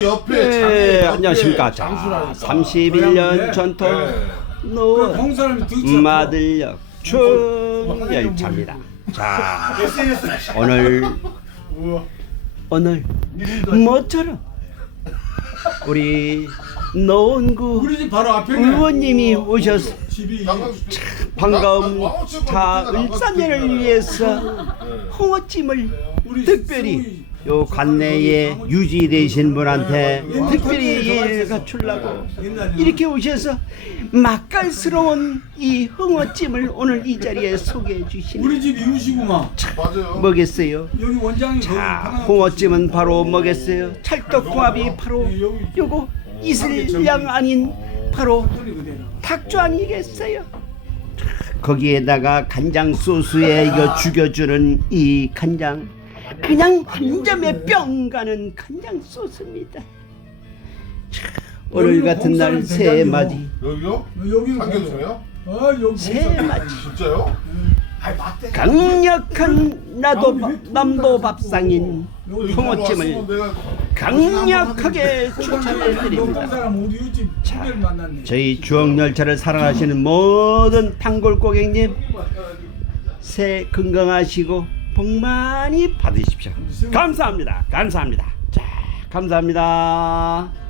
옆에 네, 장애, 옆에 안녕하십니까. 자, 장수라니까. 31년 전통 네. 그노 홍사람이 등치 마들역 충열차입니다. 자, 오늘 오늘 모처럼 우리 노원구 우리 집 바로 앞에 의원님이 오셔서 집이 반가움 자 나갔지. 위해서 네. 홍어찜을 우리 특별히 요 관내에 유지되신 분한테 특별히 예를 갖추려고 이렇게 오셔서 맛깔스러운 이 홍어찜을 오늘 이 자리에 소개해 주시는 우리 집 이웃이구만 맞아요. 뭐겠어요? 여기 원장이 자, 홍어찜은 바로 뭐겠어요? 찰떡궁합이 바로 요거 이슬양 아닌 바로 닭조 아니겠어요? 자, 거기에다가 간장 소스에 이거 죽여주는 이 간장 그냥 한 점에 뿅 가는 간장 소스입니다. 자, 오늘 같은 날새 맞이 여기요? 여기 상계동이요? 어 여기 새 맞이 진짜요? 강력한 나도 밥- 남도 밥상인 홍어찜을 왔으면 내가 강력하게 추천해 드립니다. 사람 우리 이웃집 친구를 만났네 저희 주억 열차를 사랑하시는 모든 단골 고객님 새해 건강하시고 복 많이 받으십시오. 감사합니다. 감사합니다. 자, 감사합니다.